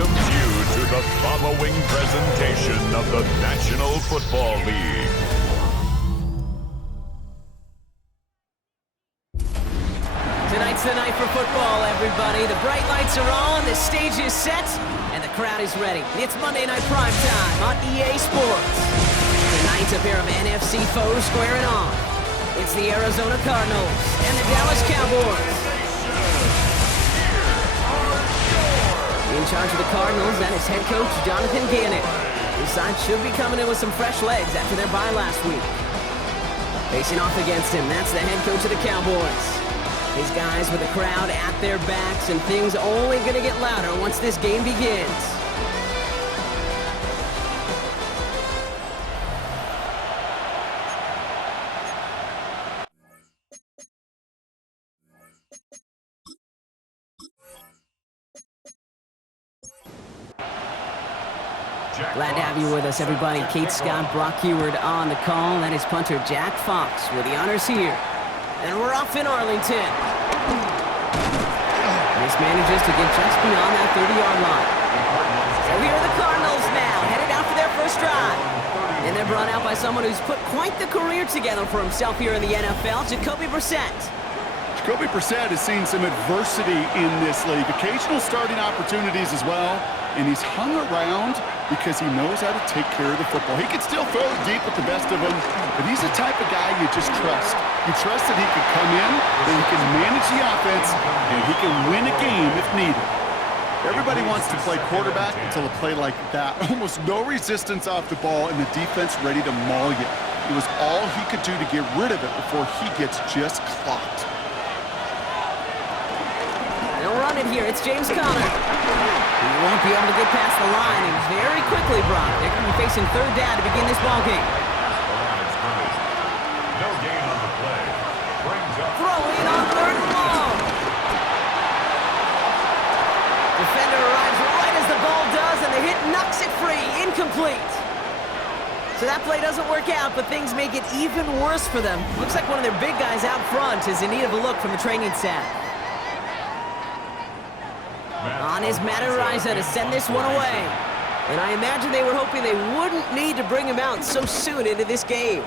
welcomes you to the following presentation of the National Football League. Tonight's the night for football, everybody. The bright lights are on, the stage is set, and the crowd is ready. It's Monday Night Primetime on EA Sports. Tonight's a pair of NFC foes squaring off. It's the Arizona Cardinals and the Dallas Cowboys. In charge of the Cardinals, that is head coach Jonathan Gannon. His side should be coming in with some fresh legs after their bye last week. Facing off against him, that's the head coach of the Cowboys. His guys with the crowd at their backs, and things only going to get louder once this game begins. Glad to have you with us, everybody. Kate Scott, Brock Heward on the call. That is punter Jack Fox with the honors here. And we're off in Arlington. This manages to get just beyond that 30-yard line. So here are the Cardinals now, headed out for their first drive. And they're brought out by someone who's put quite the career together for himself here in the NFL, Jacoby Brissett. Jacoby Brissett has seen some adversity in this league, occasional starting opportunities as well, and he's hung around because he knows how to take care of the football. He can still throw it deep with the best of them, but he's the type of guy you just trust. You trust that he can come in, that he can manage the offense, and he can win a game if needed. Everybody wants to play quarterback until a play like that. Almost no resistance off the ball and the defense ready to maul you. It was all he could do to get rid of it before he gets just clocked. They'll run it here. It's James Conner. He won't be able to get past the line, and very quickly, Brock, they're going to be facing third down to begin this ballgame. No gain on the play. Brings up. Throwing on third and long. Defender arrives right as the ball does, and the hit knocks it free. Incomplete. So that play doesn't work out, but things make it even worse for them. Looks like one of their big guys out front is in need of a look from the training staff. On is Matt Ariza to send this one away. And I imagine they were hoping they wouldn't need to bring him out so soon into this game.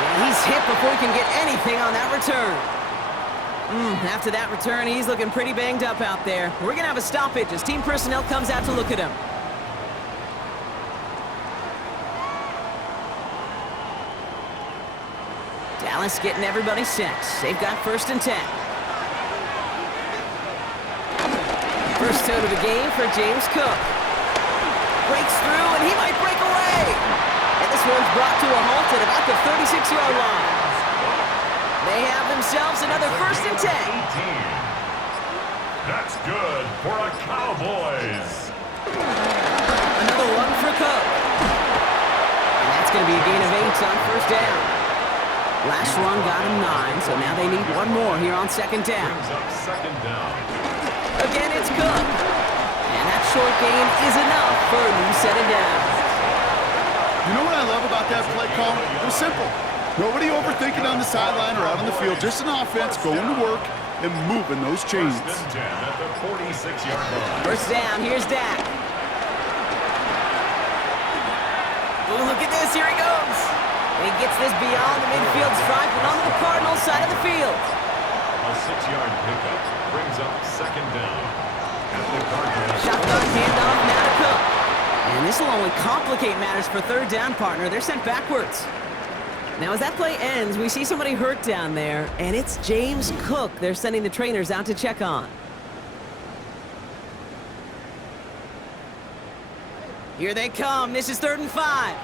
And he's hit before he can get anything on that return. After that return, he's looking pretty banged up out there. We're going to have a stoppage as team personnel comes out to look at him. Dallas getting everybody set. They've got 1st and 10. First out of the game for James Cook. Breaks through, and he might break away. And this one's brought to a halt at about the 36-yard line. They have themselves another 1st and 10. That's good for a Cowboys. Another one for Cook. And that's going to be a gain of 8 on 1st down. Last run got him 9, so now they need one more here on 2nd down. Brings up 2nd down. Again, it's Cook. And that short gain is enough for a new set of downs. You know what I love about that play call? It was simple. Nobody overthinking on the sideline or out on the field. Just an offense going to work and moving those chains. 1st and 10 at the 46-yard line. 1st down, here's Dak. Oh, look at this, here he goes. And he gets this beyond the midfield stripe and onto the Cardinals side of the field. A 6-yard pickup brings up 2nd down. At the Cardinals. Shotgun handoff now to Cook. And this will only complicate matters for 3rd down, partner. They're sent backwards. Now, as that play ends, we see somebody hurt down there, and it's James Cook they're sending the trainers out to check on. Here they come. This is 3rd and 5.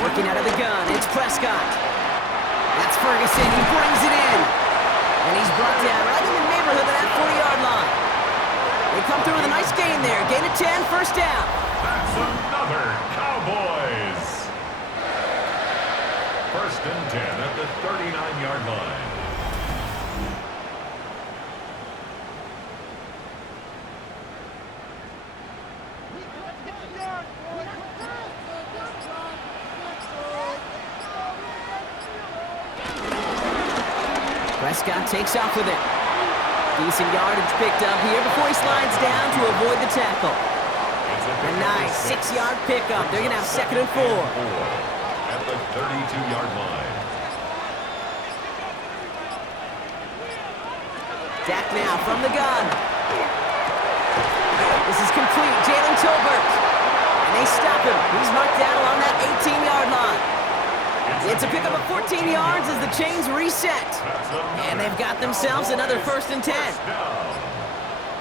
Working out of the gun, it's Prescott. That's Ferguson, he brings it in. And he's brought down right in the neighborhood of that 40-yard line. They come through with a nice gain there. Gain of 10, 1st down. That's another Cowboys. 1st and 10 at the 39-yard line. Prescott takes off with it. Decent yardage picked up here before he slides down to avoid the tackle. A nice 6-yard pickup. They're going to have 2nd and 4. At the 32-yard line. Dak now from the gun. This is complete. Jalen Tolbert. And they stop him. He's marked down along that 18-yard line. It's a pickup of 14 yards as the chains reset. And they've got themselves another 1st and 10.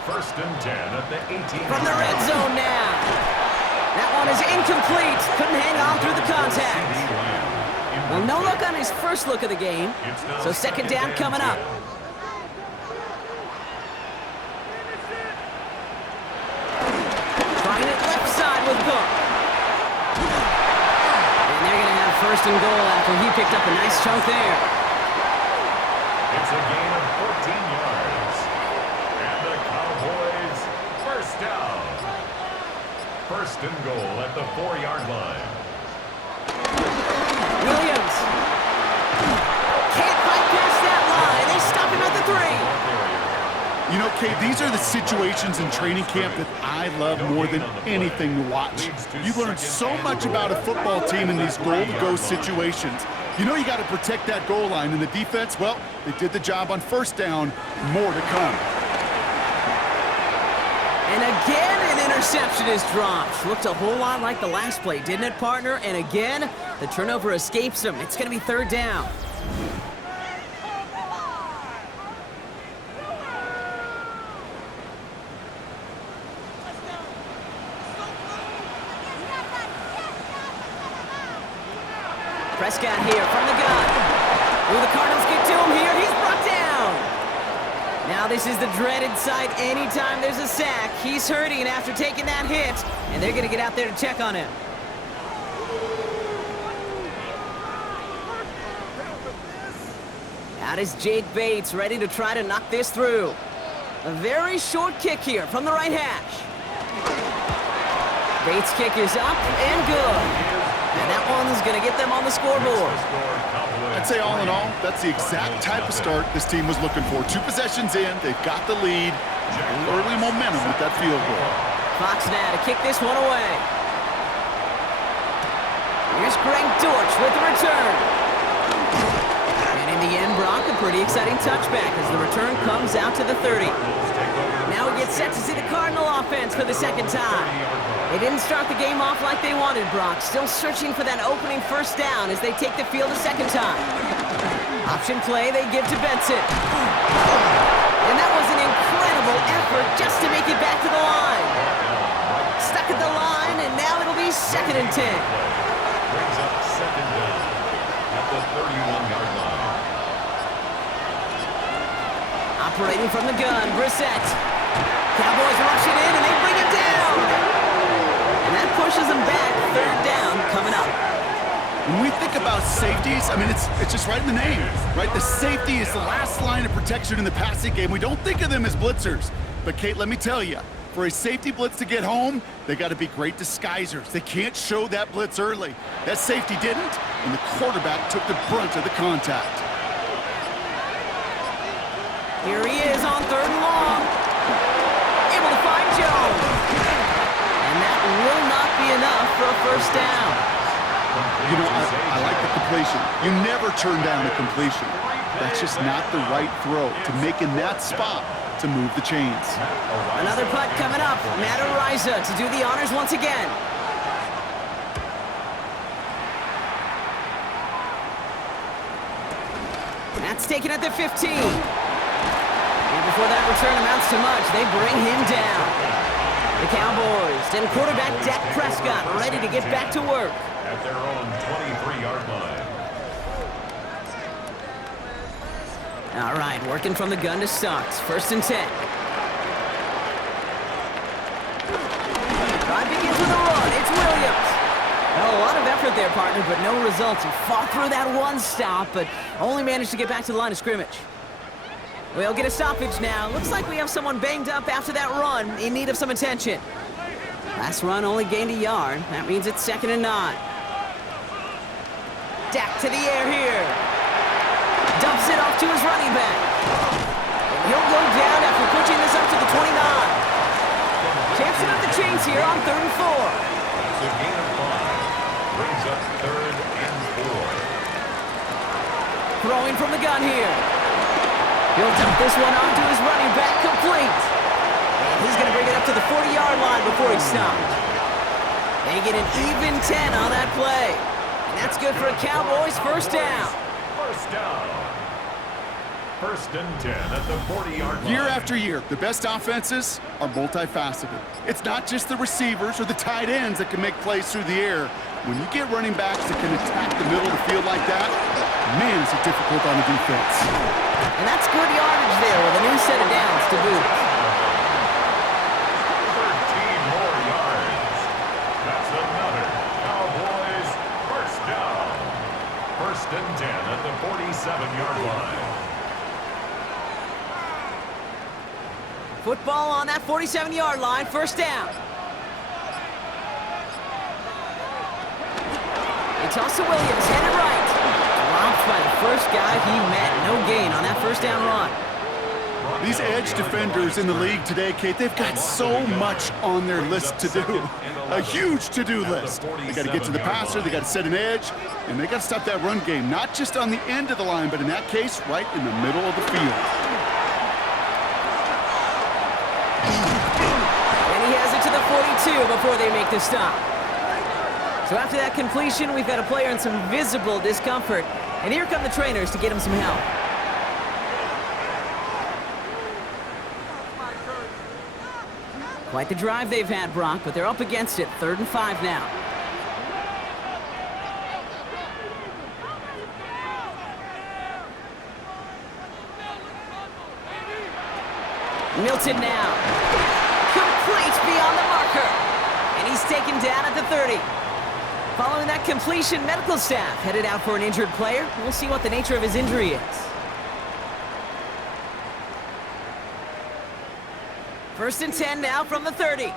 1st and 10 at the 18. From the red zone now. That one is incomplete. Couldn't hang on through the contact. Well, no luck on his first look of the game. So 2nd down coming up. Trying it left side with Cook. And they're going to have 1st and goal after he picked up a nice chunk there. It's a gain of 14 yards. And the Cowboys, 1st down. 1st and goal at the 4-yard line. Williams. Can't fight past that line. They stop him at the 3. You know, Kate, these are the situations in training camp that I love more than anything to watch. You learn so much about a football team in these goal-to-go situations. You know you got to protect that goal line, and the defense, well, they did the job on 1st down. More to come. And again, an interception is dropped. Looked a whole lot like the last play, didn't it, partner? And again, the turnover escapes him. It's going to be 3rd down. Prescott here from the gun. Will the Cardinals get to him here? He's brought down. Now this is the dreaded sight anytime there's a sack. He's hurting after taking that hit, and they're going to get out there to check on him. Out is Jake Bates, ready to try to knock this through. A very short kick here from the right hash. Bates' kick is up and good. And that one's going to get them on the scoreboard. I'd say all in all, that's the exact type of start this team was looking for. 2 possessions in, they've got the lead. Early momentum with that field goal. Fox now to kick this one away. Here's Greg Dortch with the return. And in the end, Brock, a pretty exciting touchback as the return comes out to the 30. Now we get set to see the Cardinal offense for the 2nd time. They didn't start the game off like they wanted, Brock. Still searching for that opening 1st down as they take the field a 2nd time. Option play they give to Benson. And that was an incredible effort just to make it back to the line. Stuck at the line, and now it'll be 2nd and 10. Brings up 2nd down at the 31-yard line. Operating from the gun, Brissett. Cowboys rushing in, and they bring him down. And that pushes them back. 3rd down coming up. When we think about safeties, I mean, it's just right in the name, right? The safety is the last line of protection in the passing game. We don't think of them as blitzers. But, Kate, let me tell you, for a safety blitz to get home, they got to be great disguisers. They can't show that blitz early. That safety didn't, and the quarterback took the brunt of the contact. Here he is on 3rd and long. Able to find Jones. And that will not be enough for a 1st down. You know, I like the completion. You never turn down a completion. That's just not the right throw to make in that spot to move the chains. Another punt coming up. Matt Ariza to do the honors once again. That's taken at the 15. And before that return amounts to much, they bring him down. The Cowboys and quarterback Dak Prescott ready to get back to work. At their own 23-yard line. All right, working from the gun to start. 1st and 10. Drive begins with a run. It's Williams. Well, a lot of effort there, partner, but no results. He fought through that one stop, but only managed to get back to the line of scrimmage. We'll get a stoppage now. Looks like we have someone banged up after that run, in need of some attention. Last run only gained a yard. That means it's 2nd and 9. Dak to the air here. Dumps it off to his running running back. And he'll go down after pushing this up to the 29. Chance to move the chains here on 3rd and 4. That's a gain of 5. Brings up 3rd and 4. Throwing from the gun here. He'll dump this one onto his running back, complete. And he's going to bring it up to the 40-yard line before he's stopped. They get an even 10 on that play. And that's good for a Cowboys first down. First down. 1st and 10 at the 40-yard line. Year after year, the best offenses are multifaceted. It's not just the receivers or the tight ends that can make plays through the air. When you get running backs that can attack the middle of the field like that, man, is it difficult on the defense. And that's good yardage there with a new set of downs to boot. 13 more yards. That's another Cowboys first down. 1st and 10 at the 47-yard line. Football on that 47-yard line, first down. They toss to Williams, headed right. Dropped by the first guy he met. No gain on that first down run. These edge defenders in the league today, Kate, they've got so much on their list to do. A huge to-do list. They got to get to the passer, they got to set an edge, and they got to stop that run game, not just on the end of the line, but in that case, right in the middle of the field. And he has it to the 42 before they make the stop. So after that completion, we've got a player in some visible discomfort. And here come the trainers to get him some help. Quite the drive they've had, Brock, but they're up against it. 3rd and 5 now. Milton now. Complete beyond the marker. And he's taken down at the 30. Following that completion, medical staff headed out for an injured player. We'll see what the nature of his injury is. 1st and 10 now from the 30.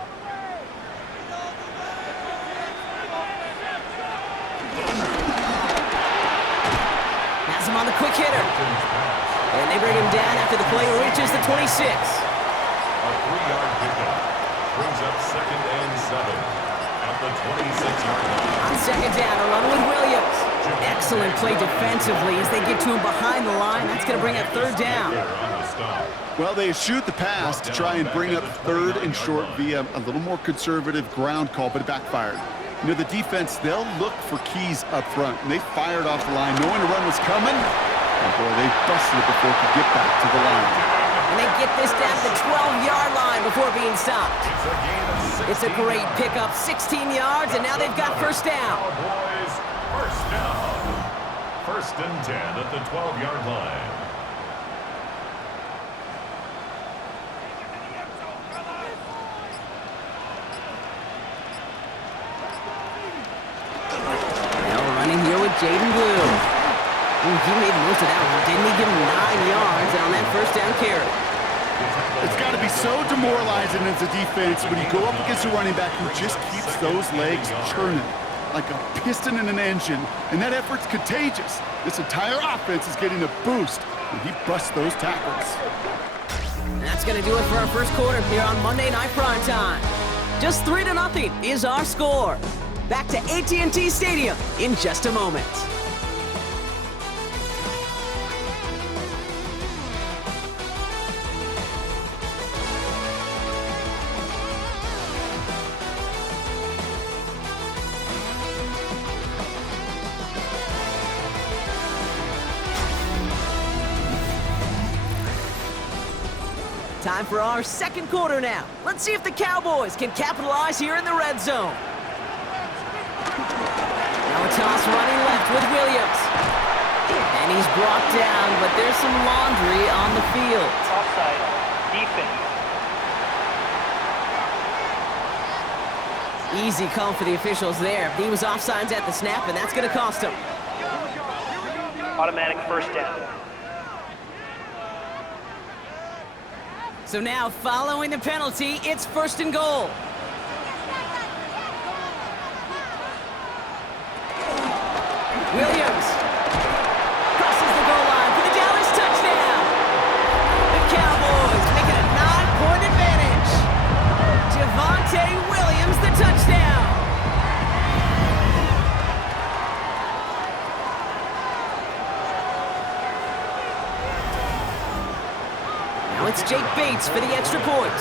Has him on the quick hitter. And they bring him down after the play reaches the 26. A 3-yard pickup. Brings up 2nd and 7 at the 26-yard line. On 2nd down, a run with Williams. Excellent play defensively as they get to him behind the line. That's going to bring up 3rd down. Well, they shoot the pass to try and bring up 3rd and short via a little more conservative ground call, but it backfired. You know, the defense, they'll look for keys up front, and they fired off the line knowing a run was coming. And boy, they busted it before it could get back to the line. And they get this down to the 12-yard line before being stopped. It's a great pickup, 16 yards, and now they've got first down. Cowboys first down. 1st and 10 at the 12-yard line. Now running here with Jaden Blue. Ooh, he made most of that one. Didn't he give him 9 yards on that first down carry? It's got to be so demoralizing as a defense when you go up against a running back who just keeps those legs churning like a piston in an engine, and that effort's contagious. This entire offense is getting a boost when he busts those tackles. And that's going to do it for our first quarter here on Monday Night Primetime. Just 3-0 is our score. Back to AT&T Stadium in just a moment. Time for our second quarter now. Let's see if the Cowboys can capitalize here in the red zone. Now a toss running left with Williams. And he's brought down, but there's some laundry on the field. Offside. Defense. Easy call for the officials there. He was offsides at the snap, and that's going to cost him. Automatic first down. So now, following the penalty, it's 1st and goal. Williams crosses the goal line for the Dallas touchdown. Now it's Jake Bates for the extra point.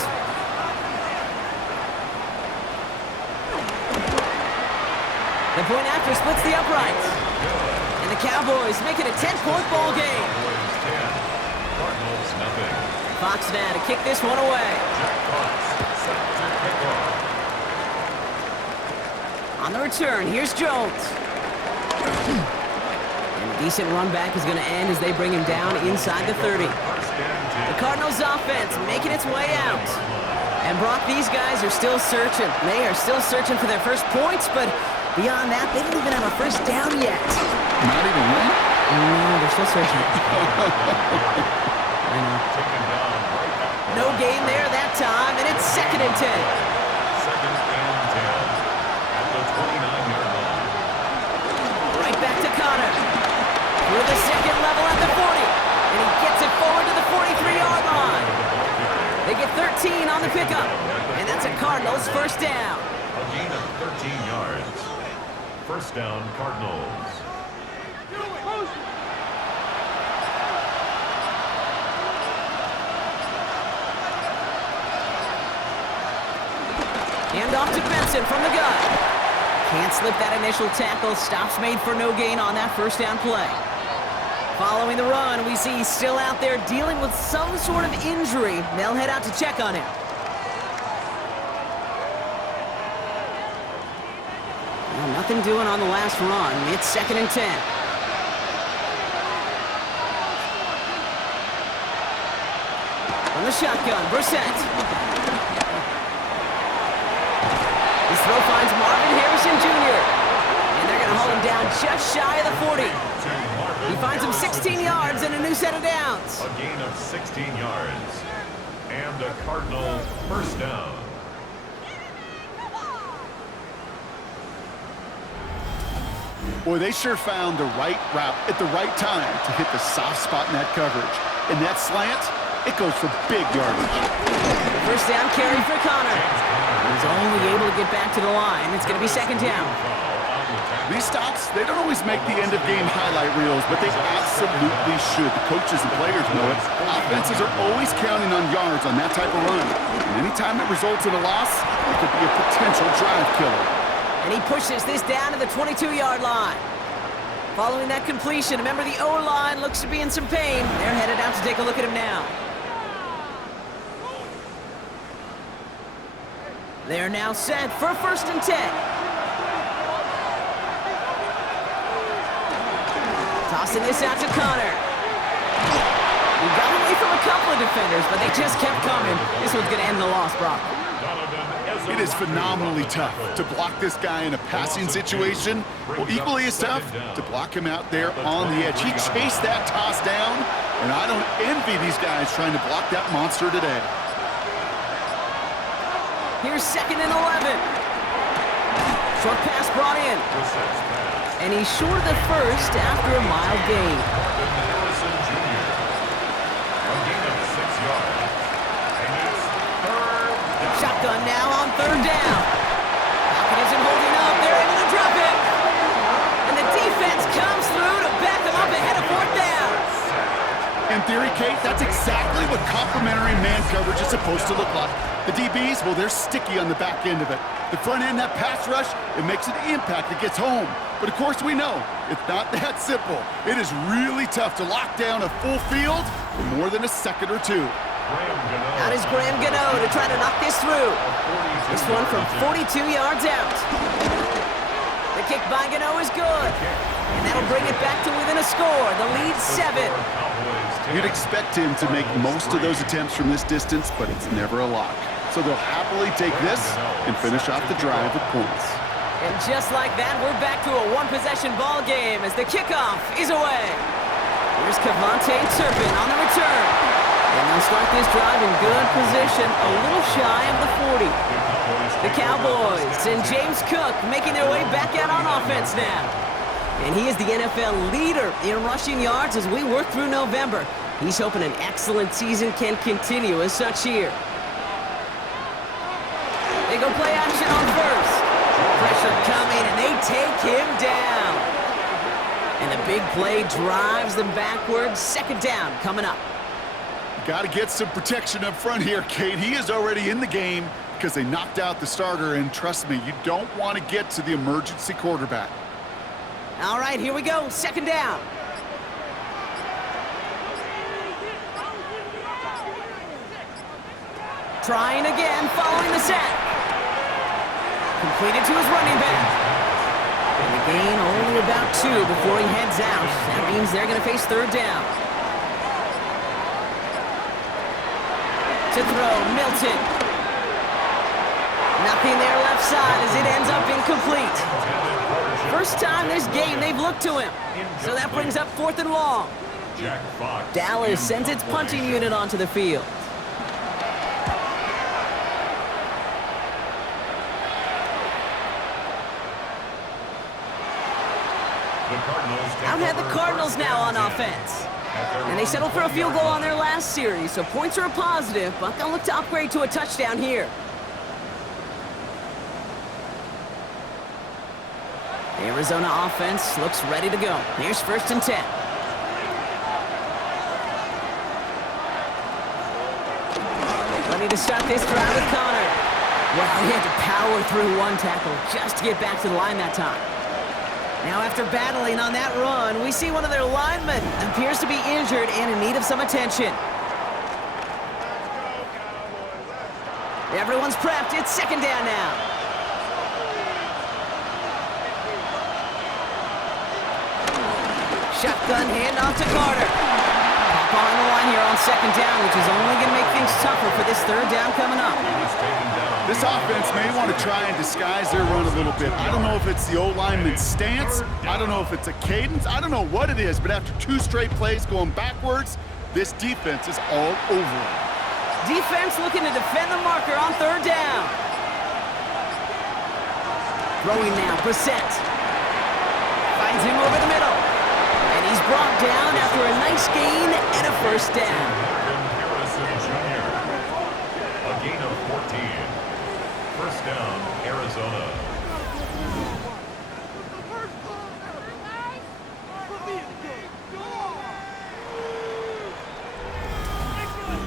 The point after splits the uprights. And the Cowboys make it a 10-point ball game. Cardinals nothing. Fox now to kick this one away. On the return, here's Jones. And a decent run back is going to end as they bring him down inside the 30. The Cardinals offense making its way out. And Brock, these guys are still searching. They are still searching for their first points, but beyond that, they don't even have a first down yet. Not even one? No, they're still searching. I know. No gain there that time, and it's 2nd and 10. 2nd and 10 at the 29-yard line. Right back to Connor. With the second level at the 40. And he gets it forward to the 43-yard line. They get 13 on the pickup. And that's a Cardinals first down. A gain of 13 yards. First down, Cardinals. Hand off to Benson from the gun. Can't slip that initial tackle. Stops made for no gain on that first down play. Following the run, we see he's still out there dealing with some sort of injury. They'll head out to check on him. Well, nothing doing on the last run. It's 2nd and 10. From the shotgun, Brissett. His throw finds Marvin Harrison Jr. And they're going to hold him down just shy of the 40. He finds him 16 yards and a new set of downs. A gain of 16 yards. And a Cardinal first down. Boy, they sure found the right route at the right time to hit the soft spot in that coverage. And that slant, it goes for big yardage. First down carry for Connor. He's only able to get back to the line. It's going to be 2nd down. These stops, they don't always make the end-of-game highlight reels, but they absolutely should. The coaches and players know it. Offenses are always counting on yards on that type of run. And anytime it results in a loss, it could be a potential drive killer. And he pushes this down to the 22-yard line. Following that completion, remember the O-line looks to be in some pain. They're headed out to take a look at him now. They're now set for 1st and 10. Tossing this out to Connor. He got away from a couple of defenders, but they just kept coming. This one's going to end the loss, Brock. It is phenomenally tough to block this guy in a passing situation. Well, equally as tough to block him out there on the edge. He chased that toss down, and I don't envy these guys trying to block that monster today. Here's 2nd and 11. Short pass brought in. And he's short of the first after a mild gain. Harrison Jr. A gain of 6 yards. And it's 3rd down. Shotgun now on 3rd down. Pocket isn't holding up. They're able to drop it. And the defense comes through to back them up ahead of 4th down. In theory, Kate, that's exactly what complementary man coverage is supposed to look like. The DBs, well, they're sticky on the back end of it. The front end, that pass rush, it makes an impact. It gets home. But of course we know, it's not that simple. It is really tough to lock down a full field for more than a second or two. Out is Graham Gano to try to knock this through. This one from 42 yards out. The kick by Gano is good. And that'll bring it back to within a score. The lead's 7. You'd expect him to make most of those attempts from this distance, but it's never a lock. So they'll happily take this and finish off the drive with points. And just like that, we're back to a one-possession ball game as the kickoff is away. Here's Cavante Turpin on the return. And they'll start this drive in good position, a little shy of the 40. The Cowboys and James Cook making their way back out on offense now. And he is the NFL leader in rushing yards as we work through November. He's hoping an excellent season can continue as such here. They go play action on first. Pressure coming, and they take him down. And the big play drives them backwards. 2nd down coming up. Got to get some protection up front here, Kate. He is already in the game because they knocked out the starter, and trust me, you don't want to get to the emergency quarterback. All right, here we go. Second down. Trying again, following the sack. Completed to his running back. And the gain only about 2 before he heads out. That means they're going to face third down. To throw, Milton. Nothing there left side as it ends up incomplete. First time this game they've looked to him. So that brings up 4th and long. Dallas sends its punting unit onto the field. Out had the Cardinals now on offense. And they settled for a field goal on their last series, so points are a positive, but they'll look to upgrade to a touchdown here. The Arizona offense looks ready to go. Here's 1st and 10. Ready to start this drive with Connor. Well, he had to power through one tackle just to get back to the line that time. Now after battling on that run, we see one of their linemen appears to be injured and in need of some attention. Everyone's prepped. It's second down now. Shotgun handoff to Carter. Pop on the line here on second down, which is only going to make things tougher for this third down coming up. This offense may want to try and disguise their run a little bit. I don't know if it's the O-lineman's stance. I don't know if it's a cadence. I don't know what it is, but after 2 straight plays going backwards, this defense is all over it. Defense looking to defend the marker on third down. Throwing now, Brissett. Finds him over the middle. And he's brought down after a nice gain and a first down. A gain of 14. First down, Arizona.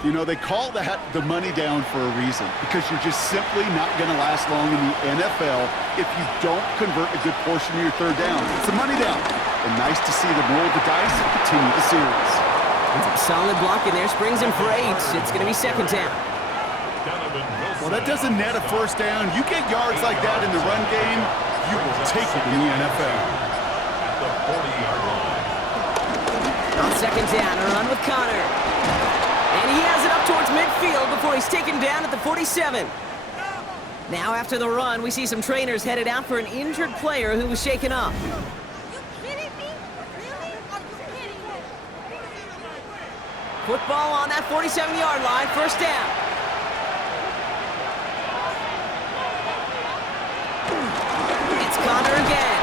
You know, they call that the money down for a reason, because you're just simply not going to last long in the NFL if you don't convert a good portion of your third downs. It's the money down. And nice to see them roll the dice and continue the series. Solid block in there, springs him for 8. It's going to be second down. Well, that doesn't net a first down. You get yards like that in the run game, you will take it in the NFL. At the 40-yard line. On second down, a run with Connor. And he has it up towards midfield before he's taken down at the 47. Now after the run, we see some trainers headed out for an injured player who was shaken up. Football on that 47-yard line, first down. It's Connor again.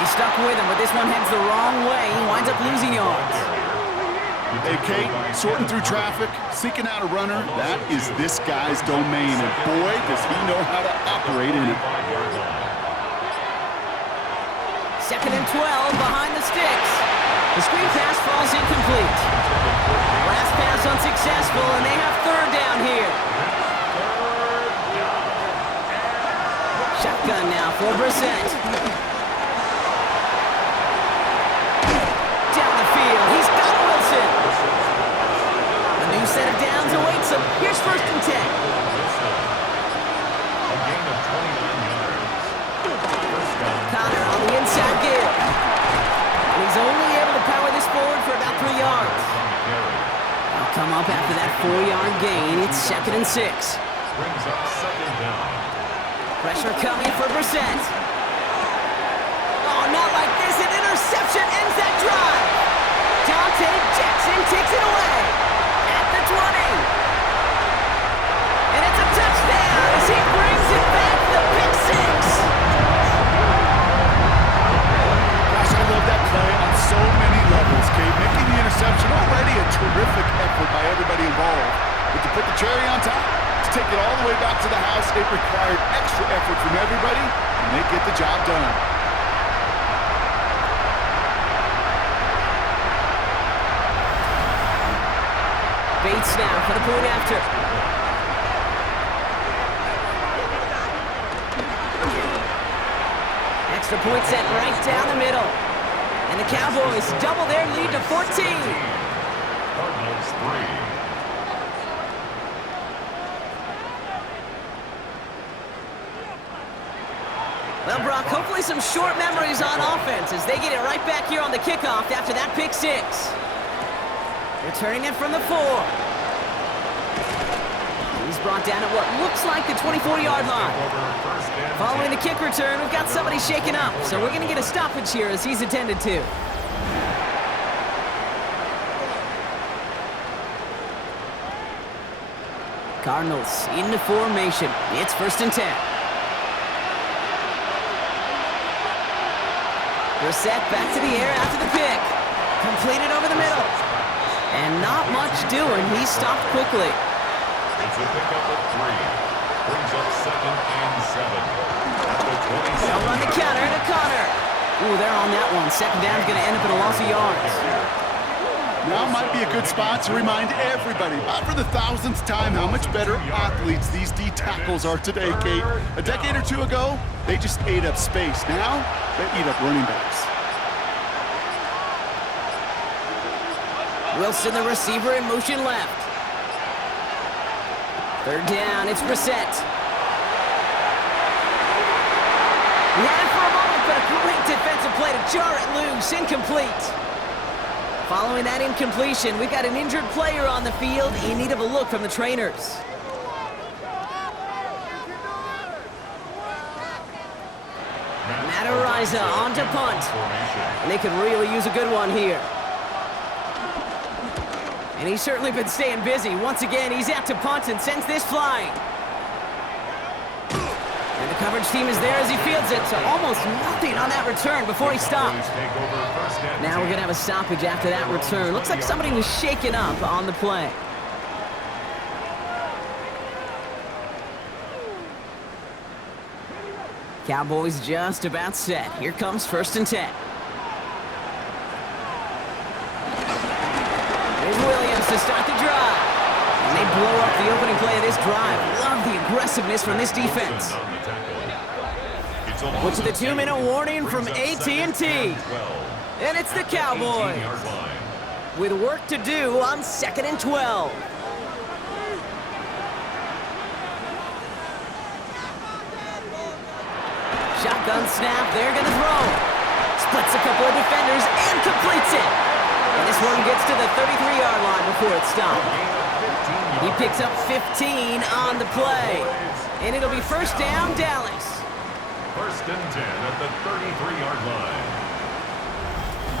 He's stuck with him, but this one heads the wrong way. He winds up losing yards. Hey, Kate, sorting through traffic, seeking out a runner, that is this guy's domain, and boy, does he know how to operate in it. Second and 12 behind the sticks. The screen pass falls incomplete. Last pass unsuccessful, and they have third down here. Shotgun now for Brissett. Down the field, he's got Wilson. A new set of downs awaits him. Here's first and 10. A gain of 29 yards. First down. Connor on the inside give. And he's only able to power this forward for about 3 yards. They'll come up after that 4-yard gain. It's second and 6. Brings up second down. Pressure coming for Brissett. Oh, not like this. An interception ends that drive. Dante Jackson takes it away at the 20. And it's a touchdown as he brings it back to the pick 6. Gosh, I love that play on so many levels, Kate. Making the interception already a terrific effort by everybody involved. But to put the cherry on top, to take it all the way back to the house, it required extra effort from everybody, and they get the job done. Bates now for the point after. Extra point set right down the middle. And the Cowboys double their lead to 14. Cardinals 3. Well, Brock, hopefully some short memories on offense as they get it right back here on the kickoff after that pick six. Returning it from the 4. He's brought down at what looks like the 24-yard line. Following the kick return, we've got somebody shaken up, so we're going to get a stoppage here as he's attended to. Cardinals into formation. It's 1st and 10. Brissett back to the air after the pick. Completed over the middle. And not much doing. He stopped quickly. It's a pickup of 3. Brings up 2nd and 7. At the 27. They'll run the counter to Connor. Ooh, they're on that one. 2nd down's going to end up in a loss of yards. Now might be a good spot to remind everybody, about for the 1000th time, how much better athletes these D tackles are today, Kate. A decade or two ago, they just ate up space. Now, they eat up running backs. Wilson, the receiver, in motion left. 3rd down, it's Brissett. He had it for a moment, but a great defensive play to jar it loose. Incomplete. Following that incompletion, we've got an injured player on the field in need of a look from the trainers. Matariza on to punt. And they could really use a good one here. And he's certainly been staying busy. Once again, he's out to punt and sends this flying. And the coverage team is there as he fields it, so almost nothing on that return before he stopped. Now we're going to have a stoppage after that return. Looks like somebody was shaken up on the play. Cowboys just about set. Here comes 1st and 10. There's Williams to start the drive. And they blow up the opening play of this drive. Love the aggressiveness from this defense. Which is the 2-minute warning from AT&T. And it's the Cowboys with work to do on 2nd and 12. Shotgun snap, they're going to throw. Splits a couple of defenders and completes it. And this one gets to the 33-yard line before it's stopped. He picks up 15 on the play. And it'll be 1st down, Dallas. 1st and 10 at the 33-yard line.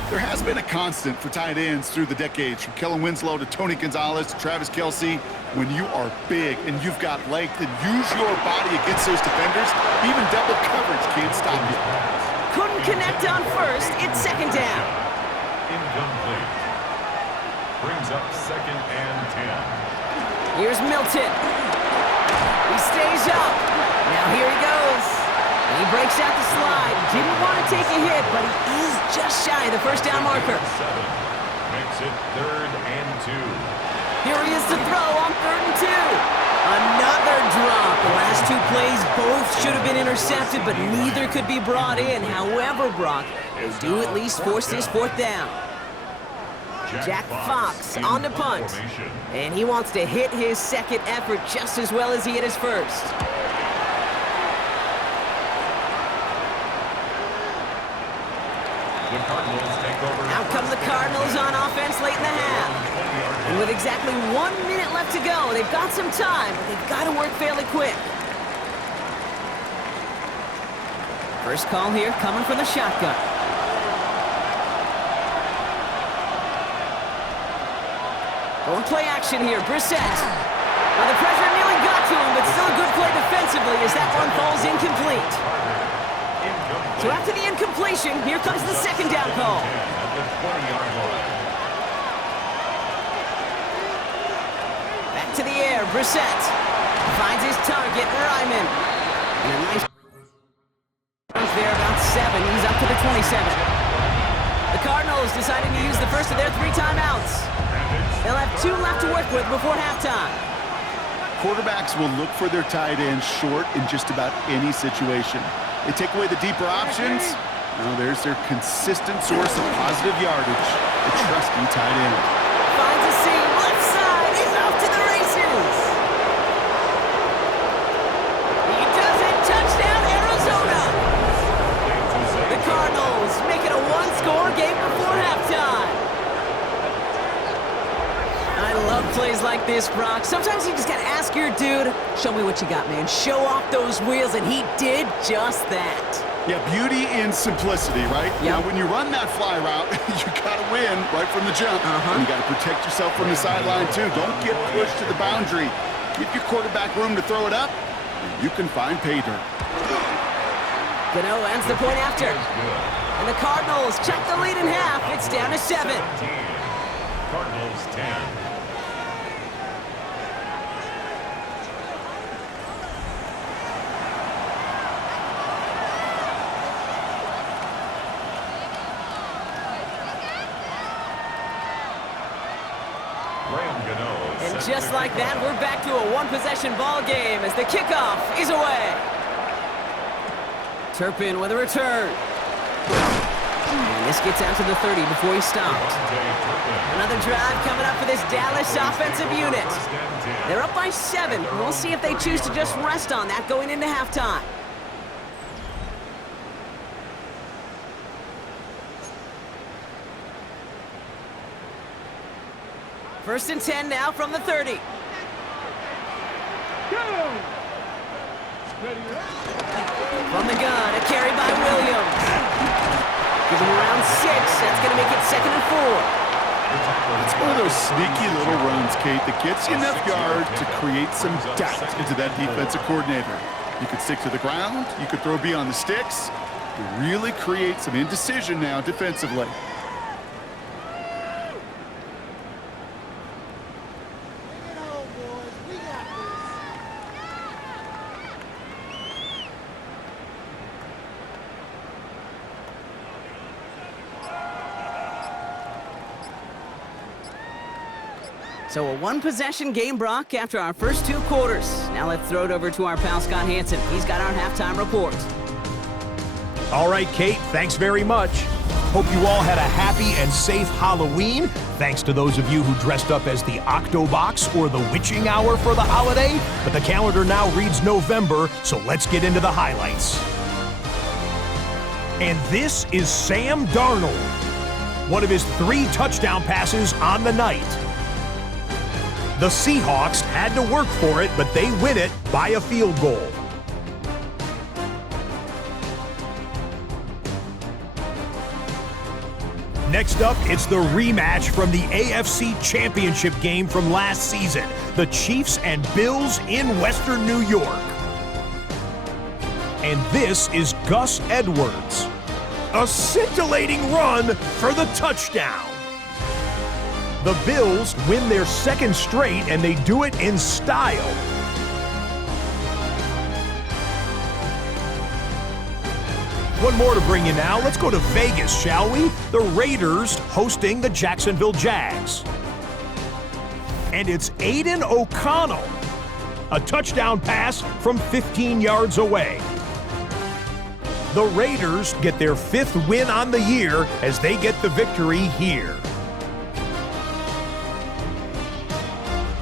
There has been a constant for tight ends through the decades, from Kellen Winslow to Tony Gonzalez to Travis Kelce. When you are big and you've got length and use your body against those defenders, even double coverage can't stop you. Couldn't connect on 1st. It's 2nd down. Incomplete. Brings up 2nd and 10. Here's Milton. He stays up. Now here he goes. And he breaks out the slide. Didn't want to take a hit, but he is just shy of the 1st down marker. 7. Makes it 3rd and 2. Here he is to throw on 3rd and 2. Another drop. The last 2 plays both should have been intercepted, but neither could be brought in. However, Brock, they do at least force this 4th down. Jack Fox on the punt. And he wants to hit his 2nd effort just as well as he hit his 1st. Out come the Cardinals on offense late in the half. And with exactly 1 minute left to go, they've got some time, but they've got to work fairly quick. First call here coming from the shotgun. Going play action here, Brissett. Well, the pressure nearly got to him, but still a good play defensively as that one falls incomplete. So after the incompletion, here comes the 2nd down call. Back to the air, Brissett finds his target, Ryman. And a nice there, about 7. He's up to the 27. The Cardinals deciding to use the first of their 3 timeouts. They'll have 2 left to work with before halftime. Quarterbacks will look for their tight end short in just about any situation. They take away the deeper options. Now there's their consistent source of positive yardage, the trusty tight end. Finds a seam, left side, he's off to the races. He does it, touchdown Arizona. The Cardinals make it a 1-score game before halftime. I love plays like this, Brock. Sometimes you just gotta ask your dude, show me what you got, man. Show off those wheels, and he did just that. Yeah, beauty in simplicity, right? Yep. Now, when you run that fly route, you gotta win right from the jump. And you gotta protect yourself from the sideline, too. Don't get pushed to the boundary. Give your quarterback room to throw it up, and you can find pay dirt. Gano ends the point after. And the Cardinals chop the lead in half. It's down to 7. Cardinals 10. And just like that, we're back to a 1-possession ball game as the kickoff is away. Turpin with a return. And this gets out to the 30 before he stopped. Another drive coming up for this Dallas offensive unit. They're up by 7. We'll see if they choose to just rest on that going into halftime. First and 10 now from the 30. From the gun, a carry by Williams. Give him around 6. That's going to make it 2nd and 4. It's one of those sneaky little runs, Kate, that gets you enough yard to create some doubt into that defensive coordinator. You could stick to the ground. You could throw beyond the sticks. You really create some indecision now defensively. So a 1-possession game, Brock, after our first 2 quarters. Now let's throw it over to our pal Scott Hansen. He's got our halftime report. All right, Kate, thanks very much. Hope you all had a happy and safe Halloween. Thanks to those of you who dressed up as the Octobox or the Witching Hour for the holiday. But the calendar now reads November, so let's get into the highlights. And this is Sam Darnold. One of his 3 touchdown passes on the night. The Seahawks had to work for it, but they win it by a field goal. Next up, it's the rematch from the AFC Championship game from last season. The Chiefs and Bills in Western New York. And this is Gus Edwards. A scintillating run for the touchdown. The Bills win their 2nd straight, and they do it in style. One more to bring you now. Let's go to Vegas, shall we? The Raiders hosting the Jacksonville Jags. And it's Aiden O'Connell. A touchdown pass from 15 yards away. The Raiders get their 5th win on the year as they get the victory here.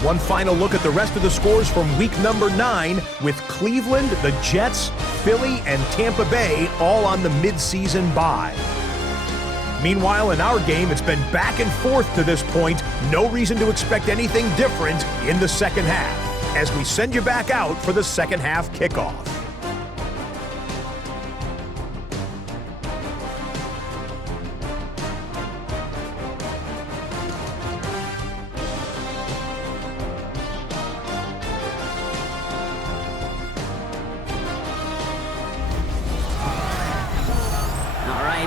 One final look at the rest of the scores from week number 9 with Cleveland, the Jets, Philly, and Tampa Bay all on the midseason bye. Meanwhile, in our game, it's been back and forth to this point. No reason to expect anything different in the second half as we send you back out for the second half kickoff.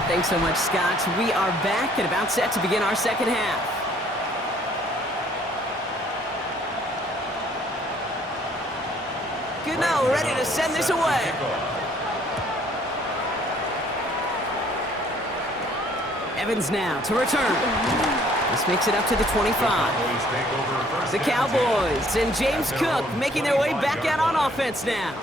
Thanks so much, Scott. We are back and about set to begin our second half. Gano ready to send this away. Evans now to return. This makes it up to the 25. Cowboys take over first The and 10. Cowboys and James Cook making their way back out on offense now.